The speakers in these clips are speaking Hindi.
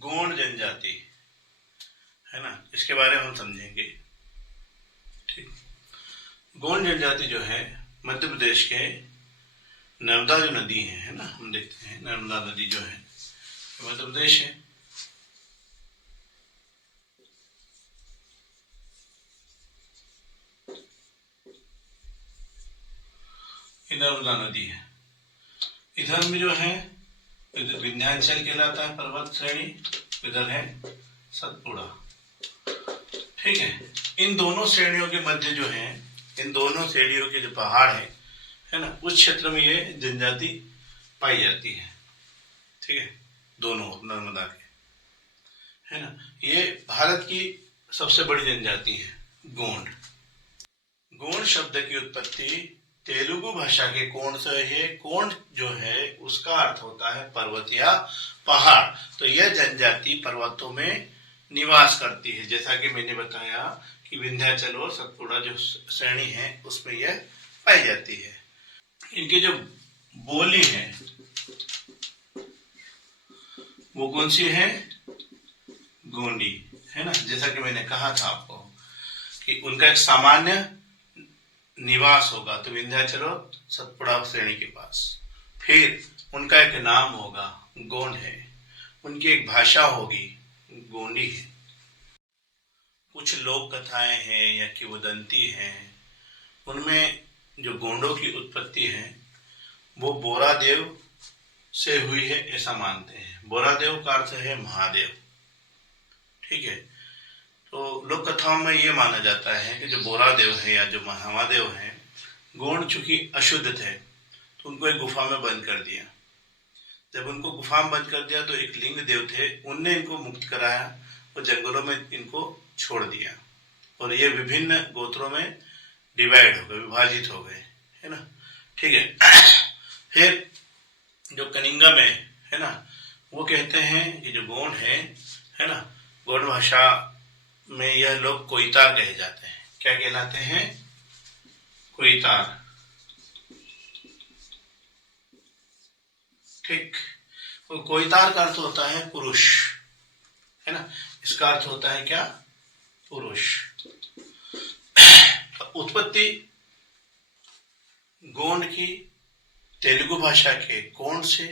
गोंड जनजाति है ना, इसके बारे में हम समझेंगे। ठीक, गोंड जनजाति जो है मध्य प्रदेश के नर्मदा जो नदी है ना, हम देखते हैं नर्मदा नदी जो है मध्य प्रदेश है। ये नर्मदा नदी है। इधर में जो है इधर विंध्याचल कहलाता है पर्वत श्रेणी, इधर है सतपुड़ा। ठीक है, इन दोनों श्रेणियों के मध्य जो है, इन दोनों श्रेणियों के जो पहाड़ है ना, उस क्षेत्र में ये जनजाति पाई जाती है। ठीक है, दोनों नर्मदा के, है ना। ये भारत की सबसे बड़ी जनजाति है गोंड। गोंड शब्द की उत्पत्ति तेलुगु भाषा के कोण से है। कोण जो है उसका अर्थ होता है पर्वत या पहाड़। तो यह जनजाति पर्वतों में निवास करती है, जैसा कि मैंने बताया कि विंध्याचल और सतपुड़ा जो श्रेणी है उसमें यह पाई जाती है। इनकी जो बोली है वो कौन सी है? गोंडी, है ना। जैसा कि मैंने कहा था आपको कि उनका एक सामान्य निवास होगा तो विंध्याचल और सतपुड़ा श्रेणी के पास। फिर उनका एक नाम होगा गोंड है, उनकी एक भाषा होगी गोंडी है। कुछ लोक कथाएं हैं या किंवदंती हैं, उनमें जो गोंडों की उत्पत्ति है वो बोरादेव से हुई है ऐसा मानते हैं। बोरादेव का अर्थ है महादेव। ठीक है, तो लोक कथाओं में ये माना जाता है कि जो बोरादेव है या जो महादेव है, गोंड चूंकि अशुद्ध थे तो उनको एक गुफा में बंद कर दिया। जब उनको गुफा में बंद कर दिया तो एक लिंग देव थे, उनने इनको मुक्त कराया और जंगलों में इनको छोड़ दिया और ये विभिन्न गोत्रों में डिवाइड हो गए, विभाजित हो गए, है ना। ठीक है, फिर जो कनिंगा में है ना, वो कहते हैं कि जो गोंड है ना, गोंड भाषा में यह लोग कोईतार कहे जाते हैं। क्या कहलाते हैं? कोईतार। ठीक, तो कोईतार का अर्थ होता है पुरुष, है ना। इसका अर्थ होता है क्या? पुरुष। उत्पत्ति गोंड की तेलुगु भाषा के कोण से।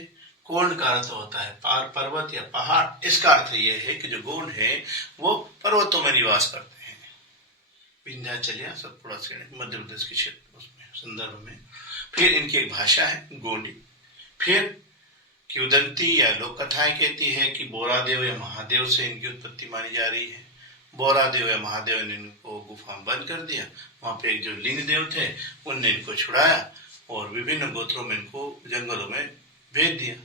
कोण का अर्थ होता है पर्वत या पहाड़। इसका अर्थ यह है कि जो गोंड है वो पर्वतों में निवास करते हैं, विंध्याचल या सतपुड़ा श्रेणी मध्य प्रदेश के क्षेत्र उसमें संदर्भ में। फिर इनकी एक भाषा है गोंडी। फिर किंवदंती या लोक कथाएं कहती है कि बोरादेव या महादेव से इनकी उत्पत्ति मानी जा रही है। बोरादेव या महादेव ने इनको गुफा में बंद कर दिया, वहां पे एक जो लिंग देव थे उनने इनको छुड़ाया और विभिन्न गोत्रों में इनको जंगलों में भेज दिया।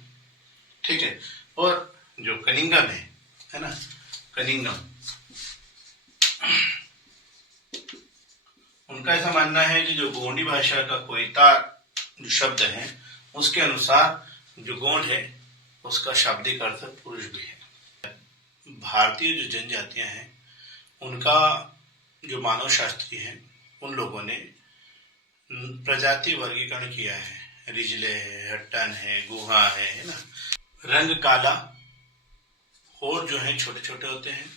ठीक है, और जो कनिंगम है ना, कनिंगम, उनका ऐसा मानना है कि जो गोंडी भाषा का कोईतार जो शब्द है उसके अनुसार जो गोंड है उसका शाब्दिक अर्थ पुरुष भी है। भारतीय जो जनजातियां हैं उनका जो मानव शास्त्री है उन लोगों ने प्रजाति वर्गीकरण किया है। रिजले है, हट्टन है, गुहा है ना। रंग काला, होठ जो है छोटे छोटे होते हैं,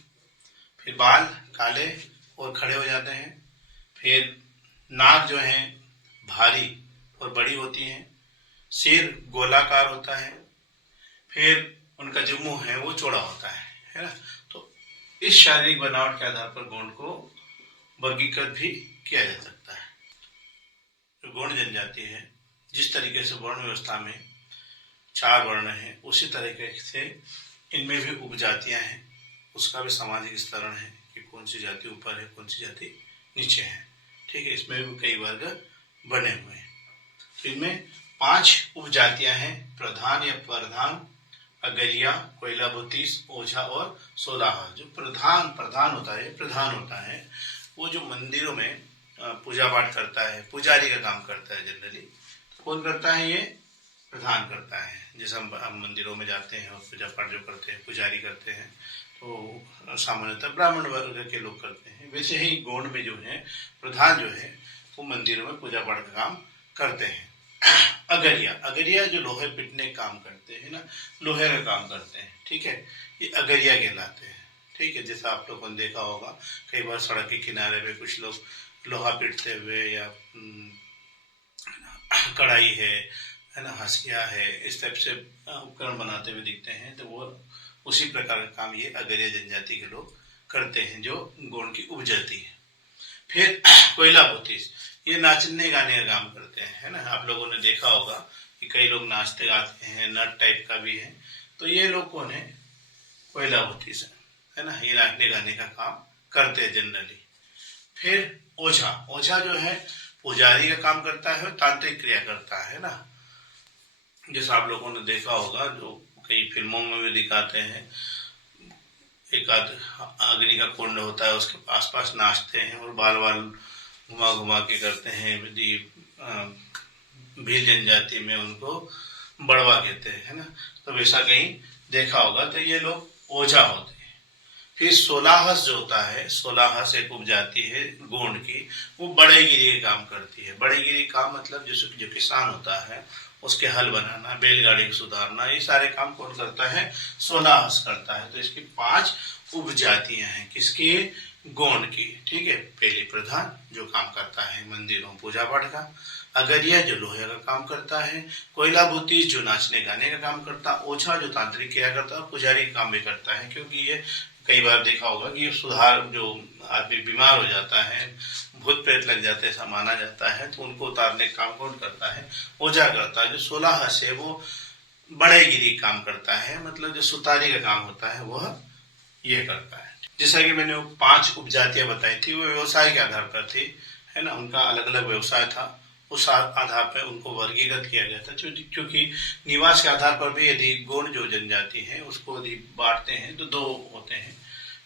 फिर बाल काले और खड़े हो जाते हैं, फिर नाक जो है भारी और बड़ी होती है, सिर गोलाकार होता है, फिर उनका जो मुंह है वो चौड़ा होता है ना। तो इस शारीरिक बनावट के आधार पर गोंड को वर्गीकृत भी किया जा सकता है। जो गोंड जनजाति है, जिस तरीके से वर्ण व्यवस्था में 4 वर्ण है उसी तरीके से इनमें भी उपजातियां हैं, उसका भी सामाजिक स्तरण है कि कौन सी जाति ऊपर है कौन सी जाति नीचे है। ठीक है, इसमें भी कई वर्ग बने हुए हैं। तो इनमें 5 उपजातियां हैं, प्रधान या प्रधान, अगरिया, कोयलाभूतीस, ओझा और सोलाहा। जो प्रधान होता है वो जो मंदिरों में पूजा पाठ करता है, पुजारी का काम करता है। जनरली कौन करता है? ये प्रधान करता है। जैसे हम मंदिरों में जाते हैं और पूजा पाठ जो करते हैं पुजारी करते हैं, तो सामान्यतः ब्राह्मण वर्ग के लोग करते हैं। वैसे ही गोंड में जो है प्रधान जो है वो मंदिरों में पूजा पाठ का काम करते हैं। अगरिया, अगरिया जो लोहे पिटने का काम करते हैं ना, लोहे का काम करते हैं, ठीक है, ये अगरिया कहलाते हैं। ठीक है, जैसा आप लोगों ने देखा होगा कई बार सड़क के किनारे पे कुछ लोग लोहा पीटते हुए, या कढ़ाई है ना, हंसिया है, इस टाइप से उपकरण बनाते हुए दिखते हैं। तो वो उसी प्रकार का काम ये अगरिया जनजाति के लोग करते हैं, जो गोंड की उपजाति है। फिर कोयला भूतीस, ये नाचने गाने का काम करते हैं, है ना। आप लोगों ने देखा होगा कि कई लोग नाचते गाते हैं, नट टाइप का भी है। तो ये लोग कौन है? कोयला भूतीस है ना, ये नाचने गाने का काम करते हैं जनरली। फिर ओझा, ओझा जो है पुजारी का काम करता है, तांत्रिक क्रिया करता है ना। जैसा आप लोगों ने देखा होगा, जो कई फिल्मों में भी दिखाते हैं, एक आध अग्नि का कुंड होता है, उसके आसपास नाचते हैं और बाल बाल घुमा घुमा के करते हैं। यदि भील जनजाति में उनको बड़वा कहते हैं, है ना। तो वैसा कहीं देखा होगा। तो ये लोग ओझा होते हैं। फिर सोलाहस जो होता है, सोलाहस एक उपजाति है गोंड की, वो बड़ेगिरी का काम करती है। बड़ेगिरी काम मतलब जो किसान होता है उसके हल बनाना, बैलगाड़ी को सुधारना, ये सारे काम कौन करता है? सोलाहस करता है। तो इसकी 5 उपजातियां हैं, किसकी? गोंड की। ठीक है, पहली प्रधान जो काम करता है मंदिरों पूजा पाठ का, अगरिया जो लोहे का काम करता है, कोयला भूतीस जो नाचने गाने का काम करता, ओझा जो तांत्रिक क्रिया करता है, पुजारी का काम भी करता है। क्योंकि ये कई बार देखा होगा कि सुधार, जो आदमी बीमार हो जाता है, भूत प्रेत लग जाते हैं, ऐसा माना जाता है, तो उनको उतारने का काम कौन करता है? ओझा करता है। जो सोलाहस है वो बड़ेगिरी काम करता है, मतलब जो सुतारी का काम होता है वह ये करता है। जैसा कि मैंने 5 उपजातियां बताई थी, वो व्यवसाय के आधार पर थी, है ना। उनका अलग अलग व्यवसाय था, उस आधार पर उनको वर्गीकृत किया गया था। क्योंकि निवास के आधार पर भी यदि गोंड जो जनजाति है उसको यदि बांटते हैं तो 2 होते हैं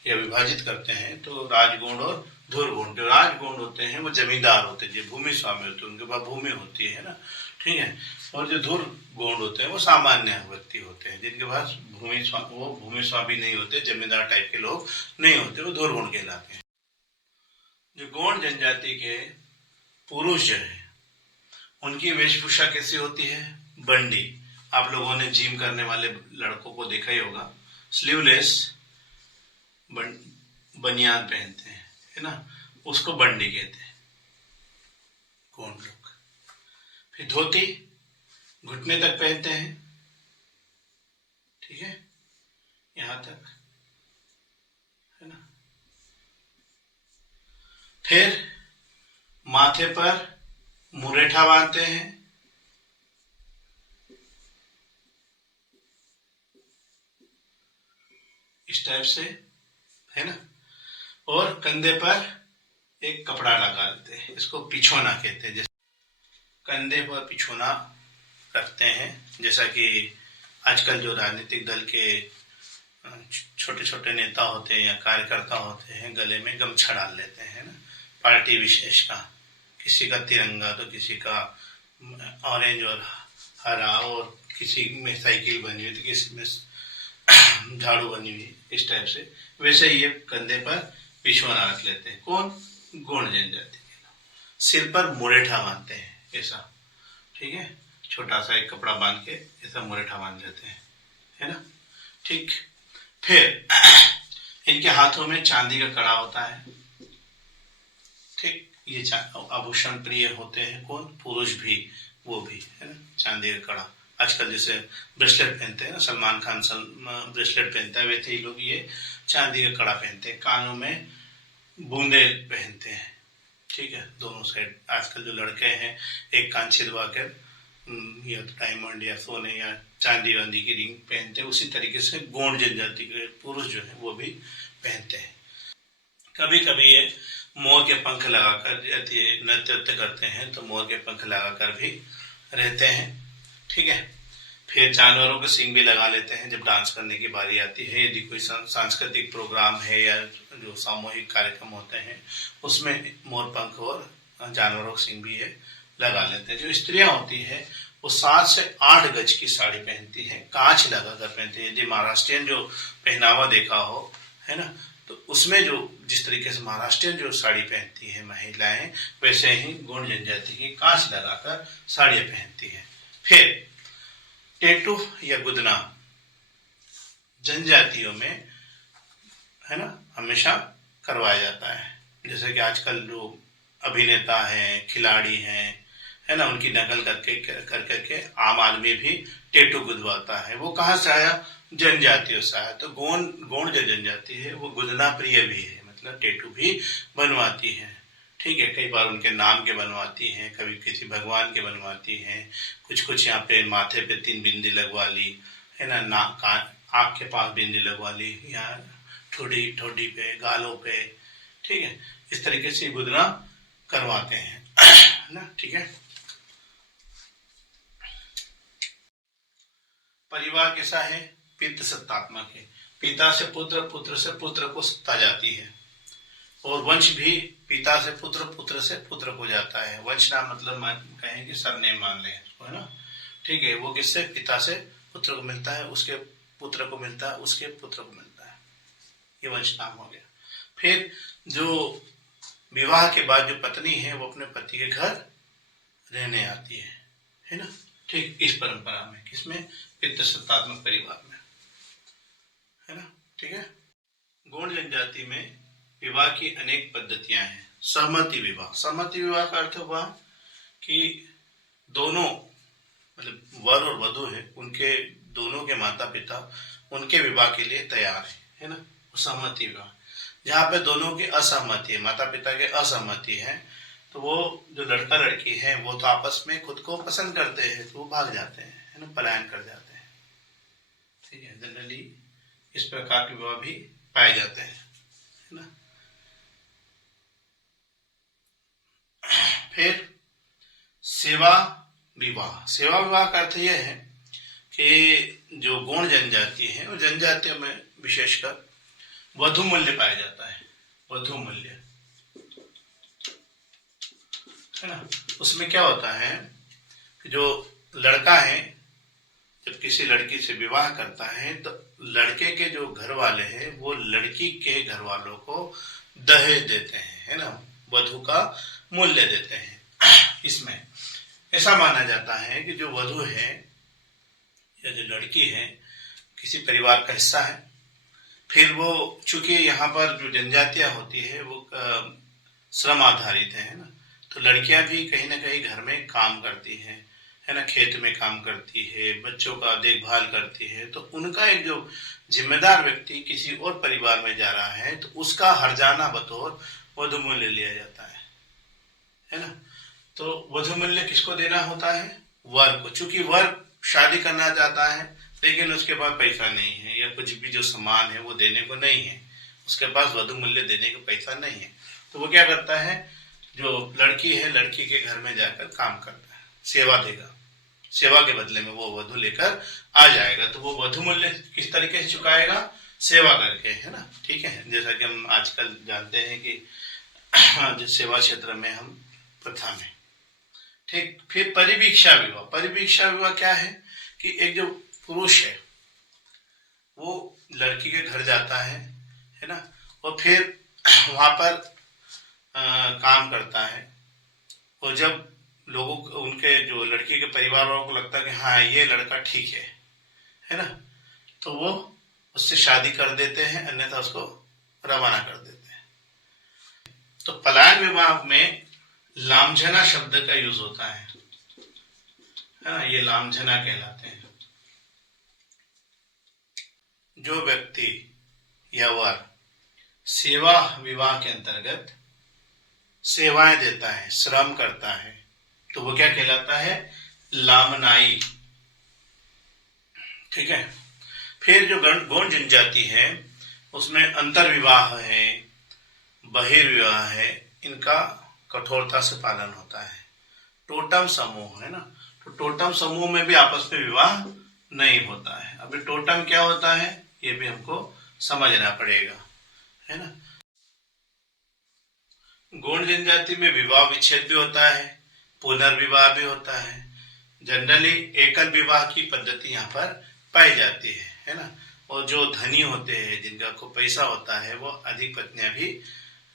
या विभाजित करते हैं, तो राजगोंड और धुरगोंड। जो राजगोंड होते हैं वो जमींदार होते हैं, जो भूमि स्वामी होते हैं, उनके पास भूमि होती है ना, ठीक है। और जो धुर गोंड होते हैं वो सामान्य व्यक्ति होते हैं, जिनके पास वो भूमि स्वामी नहीं होते, जमींदार टाइप के लोग नहीं होते, वो धुर गोंड कहलाते हैं। जो गोंड जनजाति के पुरुष जो है उनकी वेशभूषा कैसी होती है? बंडी। आप लोगों ने जिम करने वाले लड़कों को देखा ही होगा, स्लीवलेस बनियान पहनते हैं, है ना, उसको बंडी कहते हैं गोंड लोग। फिर धोती घुटने तक पहनते हैं, ठीक है, यहां तक, है ना। फिर माथे पर मुरेठा बांधते हैं, इस टाइप से, है ना। और कंधे पर एक कपड़ा लगा लेते हैं, इसको पिछोना कहते हैं। जैसे कंधे पर पिछोना रखते हैं, जैसा कि आजकल जो राजनीतिक दल के छोटे छोटे नेता होते हैं या कार्यकर्ता होते हैं, गले में गमछा डाल लेते हैं ना, पार्टी विशेष का। किसी का तिरंगा, तो किसी का ऑरेंज और हरा, और किसी में साइकिल बनी हुई, तो किसी में झाड़ू बनी हुई, इस टाइप से। वैसे ये कंधे पर पिछवाना रख लेते हैं। कौन? गोंड जनजाति के लोग। सिर पर मुरेठा बांधते हैं, ऐसा, ठीक है, छोटा सा एक कपड़ा बांध के ऐसा मुरेठा बांध लेते हैं, है ना, ठीक। फिर इनके हाथों में चांदी का कड़ा होता है, ठीक। ये आभूषण प्रिय होते हैं, कौन? पुरुष भी, वो भी, है ना, चांदी का कड़ा। आजकल जैसे ब्रेसलेट पहनते हैं ना, सलमान खान ब्रेसलेट पहनता है, वैसे ही लोग ये चांदी का कड़ा पहनते हैं। कानों में बूंदे पहनते हैं, ठीक है, दोनों साइड। आजकल जो लड़के हैं एक कान छिदवा कर या डायमंड या सोने या चांदी वांदी की रिंग पहनते हैं, उसी तरीके से गोंड जनजाति के पुरुष जो है वो भी पहनते हैं। कभी कभी ये मोर के पंख लगाकर यदि नृत्य करते हैं तो मोर के पंख लगाकर भी रहते हैं, ठीक है। फिर जानवरों के सींग भी लगा लेते हैं जब डांस करने की बारी आती है। यदि कोई सांस्कृतिक प्रोग्राम है या जो सामूहिक कार्यक्रम होते हैं उसमें मोर पंख और जानवरों के सींग भी ये लगा लेते हैं। जो स्त्रियां होती है वो 7 से 8 गज की साड़ी पहनती है, कांच लगाकर पहनती है। यदि महाराष्ट्रियन जो पहनावा देखा हो, है ना, तो तो उसमें जो जिस तरीके से महाराष्ट्रियन जो साड़ी पहनती है महिलाएं, वैसे ही गोंड जनजाति की कांच लगाकर साड़ियां पहनती है। फिर टेटू या गुदना जनजातियों में है ना हमेशा करवाया जाता है। जैसे कि आजकल जो अभिनेता हैं, खिलाड़ी हैं, है ना, उनकी नकल करके आम आदमी भी टेटू गुदवाता है। वो कहाँ से आया? जनजातियों से आया। तो गोंड जो जनजाति है वो गुदना प्रिय भी है, मतलब टेटू भी बनवाती है। ठीक है, कई बार उनके नाम के बनवाती हैं, कभी किसी भगवान के बनवाती हैं, कुछ यहाँ पे माथे पे 3 बिंदी लगवा ली, है ना, आँख के पास बिंदी लगवा ली, यहाँ ठोडी पे, गालों पे। ठीक है, इस तरीके से गुदना करवाते हैं ना। ठीक है, परिवार कैसा है? पितृ सत्तात्मक है। पिता से पुत्र, पुत्र से पुत्र को सत्ता जाती है, और वंश भी पिता से पुत्र, पुत्र से पुत्र को जाता है। वंश नाम मतलब कहें कि सरनेम मान लें इसको, है ना। ठीक है, वो किससे? पिता से पुत्र को मिलता है, उसके पुत्र को मिलता है, उसके पुत्र को मिलता है, ये वंश नाम हो गया। फिर जो विवाह के बाद जो पत्नी है वो अपने पति के घर रहने आती है ना। ठीक, इस परंपरा में, किसमें? पितृ सत्तात्मक परिवार में, है ना। ठीक है, गोंड जनजाति में विवाह की अनेक पद्धतियां हैं। सहमति विवाह, सहमति विवाह का अर्थ हुआ कि दोनों मतलब वर और वधु है, उनके दोनों के माता पिता उनके विवाह के लिए तैयार है ना। सहमति विवाह, जहाँ पे दोनों की असहमति है, माता पिता के असहमति है, तो वो जो लड़का लड़की है वो तो आपस में खुद को पसंद करते हैं, तो वो भाग जाते हैं, है ना, पलायन कर जाते हैं। ठीक है, जनरली इस प्रकार के विवाह भी पाए जाते हैं, है ना। फिर सेवा विवाह, सेवा विवाह का अर्थ यह है कि जो गोंड जनजाति है और जनजातियों में विशेषकर वधु मूल्य पाया जाता है। वधु मूल्य, है ना, उसमें क्या होता है कि जो लड़का है जब किसी लड़की से विवाह करता है तो लड़के के जो घर वाले हैं वो लड़की के घर वालों को दहेज देते हैं, है ना, वधु का मूल्य देते हैं। इसमें ऐसा माना जाता है कि जो वधु है या जो लड़की है किसी परिवार का हिस्सा है, फिर वो चूंकि यहाँ पर जो जनजातियां होती है वो श्रम आधारित है ना, तो लड़कियां भी कहीं ना कहीं घर में काम करती हैं, है ना, खेत में काम करती है, बच्चों का देखभाल करती है, तो उनका एक जो जिम्मेदार व्यक्ति किसी और परिवार में जा रहा है तो उसका हर्जाना बतौर वधु मूल्य लिया जाता है ना। तो वधु मूल्य किसको देना होता है? वर को। चूंकि वर शादी करना चाहता है लेकिन उसके पास पैसा नहीं है या कुछ भी जो सामान है वो देने को नहीं है, उसके पास वधु मूल्य देने का पैसा नहीं है, तो वो क्या करता है, जो लड़की है लड़की के घर में जाकर काम करता है, सेवा देगा, सेवा के बदले में वो वधु लेकर आ जाएगा। तो वो वधु मूल्य किस तरीके से चुकाएगा? सेवा करके, है ना। ठीक है, जैसा कि हम आजकल जानते हैं कि सेवा क्षेत्र में हम प्रथम है। ठीक, फिर परिवीक्षा विवाह। परिवीक्षा विवाह क्या है कि एक जो पुरुष है वो लड़की के घर जाता है ना, और फिर वहां पर काम करता है, और जब लोगों उनके जो लड़की के परिवार वालों को लगता है कि हाँ ये लड़का ठीक है ना, तो वो उससे शादी कर देते हैं, अन्यथा उसको रवाना कर देते हैं। तो पलायन विवाह में लामझना शब्द का यूज होता है ना, ये लामझना कहलाते हैं। जो व्यक्ति या वर सेवा विवाह के अंतर्गत सेवाएं देता है, श्रम करता है, तो वो क्या कहलाता है? लामनाई। ठीक है, फिर जो गोंड जनजाति है उसमें अंतर विवाह है, बहिर्विवाह है, इनका कठोरता से पालन होता है। टोटम समूह है ना, तो टोटम समूह में भी आपस में विवाह नहीं होता है। अभी टोटम क्या होता है ये भी हमको समझना पड़ेगा, है ना। गोंड जनजाति में विवाह विच्छेद भी होता है, पुनर्विवाह भी होता है। जनरली एकल विवाह की पद्धति यहाँ पर पाई जाती है ना। और जो धनी होते हैं, जिनका को पैसा होता है, वो अधिक पत्नियां भी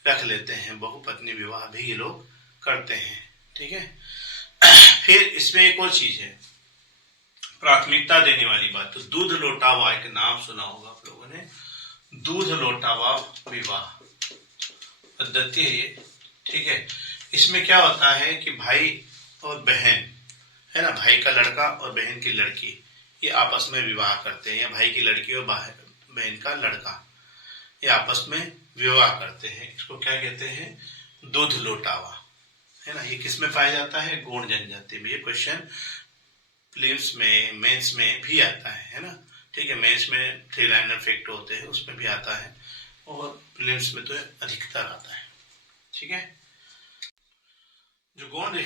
रख लेते हैं, बहुपत्नी विवाह भी ये लोग करते हैं। ठीक है। फिर इसमें एक और चीज है, प्राथमिकता देने वाली बात। तो दूध लोटावा एक नाम सुना होगा आप लोगों ने, दूध लोटावा विवाह पद्धति है ये। ठीक है। इसमें क्या होता है कि भाई और बहन है ना, भाई का लड़का और बहन की लड़की, ये आपस में विवाह करते हैं, या भाई की लड़की और बहन का लड़का ये आपस में विवाह करते हैं। इसको क्या कहते हैं? दूध लोटावा, है ना। ये किस में पाया जाता है? गौड़ जनजाति में। ये क्वेश्चन प्रीलिम्स में, मेंस में भी आता है ना। ठीक है। मेंस में 3 लाइनर फैक्ट होते हैं, उसमें भी आता है, और प्रीलिम्स में तो अधिकतर आता है। ठीक है। जो गौड़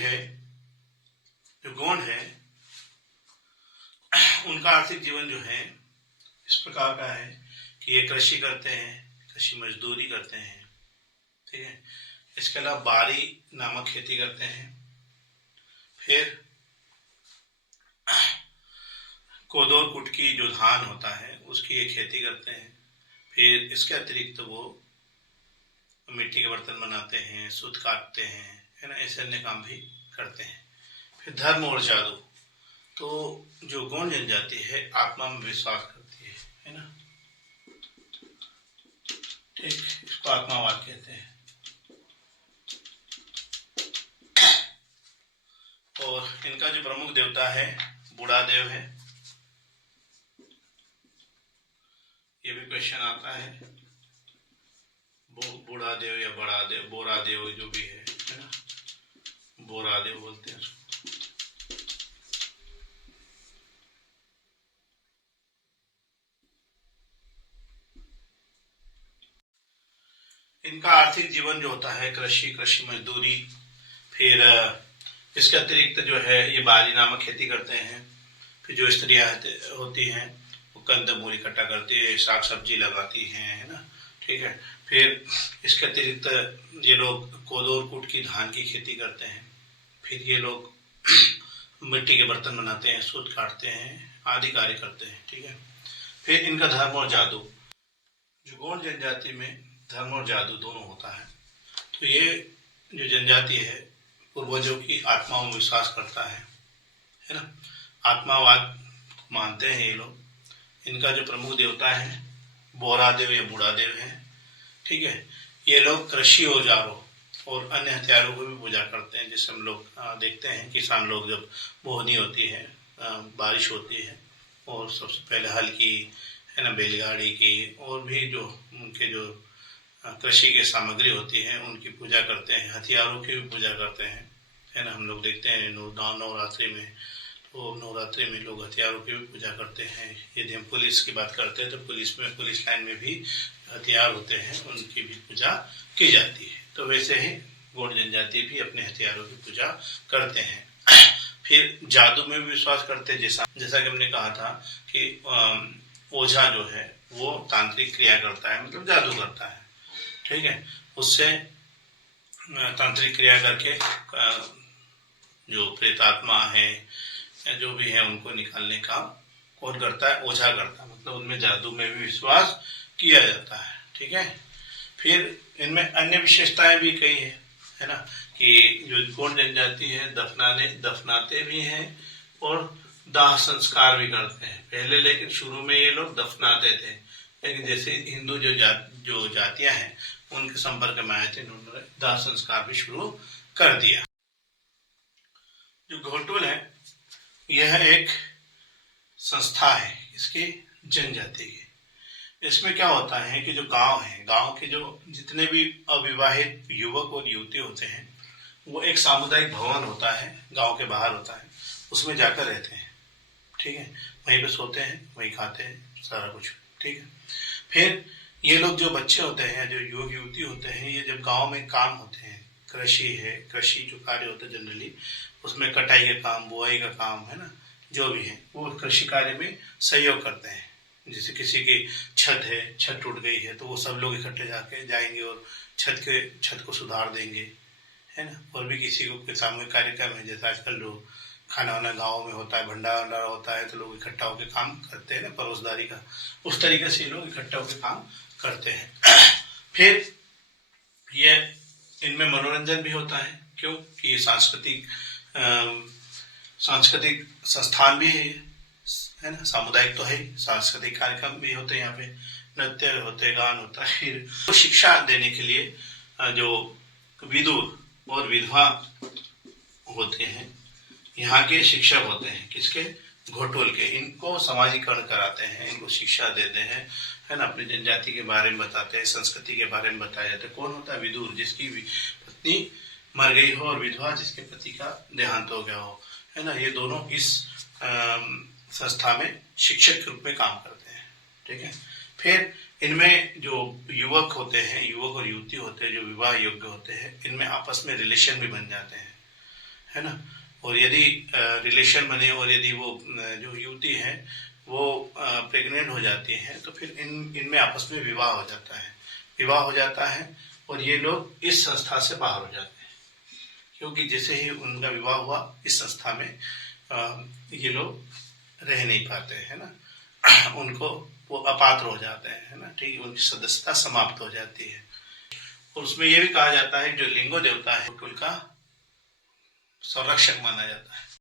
है उनका आर्थिक जीवन जो है इस प्रकार का है कि ये कृषि करते हैं, कृषि मजदूरी करते हैं। ठीक है। इसके अलावा बारी नामक खेती करते हैं। फिर कोदो और कुटकी जो धान होता है उसकी ये खेती करते हैं। फिर इसके अतिरिक्त वो मिट्टी के बर्तन बनाते हैं, सूत काटते हैं, है ना, ऐसे अन्य काम भी करते हैं। फिर धर्म और जादू। तो जो गौड़ जनजाति है आत्मा में विश्वास करती है ना। ठीक, इसको आत्मावाद कहते हैं। और इनका जो प्रमुख देवता है बूढ़ा देव है। ये भी क्वेश्चन आता है, बूढ़ा देव या बड़ा देव, बोरा देव जो भी है ना, बोरा देव बोलते हैं उसको। इनका आर्थिक जीवन जो होता है कृषि मजदूरी। फिर इसके अतिरिक्त जो है ये बारी नामक खेती करते हैं। फिर जो स्त्रियां होती हैं वो कंदमूल इकट्ठा करती है, साग सब्जी लगाती हैं, है ना। ठीक है। फिर इसके अतिरिक्त ये लोग कोदो और कुट की धान की खेती करते हैं। फिर ये लोग मिट्टी के बर्तन बनाते हैं, सूत काटते हैं, आदि कार्य करते हैं। ठीक है। फिर इनका धर्म और जादू। जो गौड़ जनजाति में धर्म और जादू दोनों होता है। तो ये जो जनजाति है पूर्वजों की आत्माओं में विश्वास करता है ना। आत्मावाद मानते हैं ये लोग। इनका जो प्रमुख देवता है बोरा देव या बूढ़ा देव है। ठीक है। ये लोग कृषि औजारों और अन्य हथियारों को भी पूजा करते हैं। जैसे हम लोग देखते हैं किसान लोग जब बोहनी होती है, बारिश होती है, और सबसे पहले हल की, है ना, बैलगाड़ी की, और भी जो उनके जो कृषि की सामग्री होती है उनकी पूजा करते हैं। हथियारों की भी पूजा करते हैं, है ना। हम लोग देखते हैं नवरात्रि में, तो नवरात्रि में लोग हथियारों की भी पूजा करते हैं। यदि हम पुलिस की बात करते हैं तो पुलिस लाइन में भी हथियार होते हैं, उनकी भी पूजा की जाती है। तो वैसे ही गौड़ जनजाति भी अपने हथियारों की पूजा करते हैं। फिर जादू में भी विश्वास करते हैं। जैसा कि हमने कहा था कि ओझा जो है वो तांत्रिक क्रिया करता है, मतलब जादू करता है। ठीक है। उससे तांत्रिक क्रिया करके जो प्रेतात्मा है या जो भी है उनको निकालने का कौन करता है? ओझा करता है। मतलब उनमें जादू में भी विश्वास किया जाता है। ठीक है। फिर इनमें अन्य विशेषताएं भी कई है ना, कि जो गौड़ जनजाति है दफनाते भी हैं और दाह संस्कार भी करते हैं पहले। लेकिन शुरू में ये लोग दफनाते थे, लेकिन जैसे हिंदू जो जातियां हैं उनके संपर्क में आए थे, इन्होंने दाह संस्कार भी शुरू कर दिया। जो घोटुल है यह एक संस्था है इसकी जनजाति की। इसमें क्या होता है कि जो गांव के जो जितने भी अविवाहित युवक और युवती होते हैं वो एक सामुदायिक भवन होता है, गांव के बाहर होता है, उसमें जाकर रहते हैं। ठीक है। वहीं पे सोते हैं, वहीं खाते हैं, सारा कुछ। ठीक है। फिर ये लोग जो बच्चे होते हैं, जो युवक युवती होते हैं, ये जब गांव में काम होते हैं, कृषि जो कार्य होता है जनरली, उसमें कटाई का काम, बुआई का काम, है ना, जो भी है वो कृषि कार्य में सहयोग करते हैं। जैसे किसी की छत टूट गई है तो वो सब लोग इकट्ठे जाएंगे और छत को सुधार देंगे, है ना। और भी किसी को सामूहिक कार्यक्रम है, जैसे आजकल लोग खाना वाना गाँव में होता है, भंडारा होता है, तो लोग इकट्ठा होकर काम करते हैं ना, परोसदारी का, उस तरीके से लोग इकट्ठा होकर काम करते हैं। फिर ये इनमें मनोरंजन भी होता है, क्यों कि सांस्कृतिक संस्थान भी है ना, सामुदायिक तो है, सांस्कृतिक कार्यक्रम भी होते हैं, यहाँ पे नृत्य होते, गान होता है। फिर तो शिक्षा देने के लिए जो विदुर और विधवा होते हैं, यहाँ के शिक्षक होते हैं, किसके, घोटोल के, इनको समाजीकरण कराते हैं, इनको शिक्षा देते हैं, है ना, अपनी जनजाति के बारे में बताते हैं, संस्कृति के बारे में बताया जाता है। कौन होता है, विदुर, जिसकी पत्नी मर गई हो और विधवा जिसके पति का देहांत हो गया हो, है ना, ये दोनों इस संस्था में शिक्षक के रूप में काम करते हैं। ठीक है। फिर इनमें जो युवक होते हैं, युवक और युवती होते हैं, जो विवाह योग्य होते हैं, इनमें आपस में रिलेशन भी बन जाते हैं, है ना। और यदि रिलेशन बने और यदि वो जो युवती है वो प्रेग्नेंट हो जाती है, तो फिर इनमें आपस में विवाह हो जाता है और ये लोग इस संस्था से बाहर हो जाते हैं, क्योंकि जैसे ही उनका विवाह हुआ इस संस्था में ये लोग रह नहीं पाते, है ना, उनको वो अपात्र हो जाते हैं, है ना, ठीक है, उनकी सदस्यता समाप्त हो जाती है। और उसमें यह भी कहा जाता है जो लिंगो देवता है कुल का संरक्षक माना जाता है।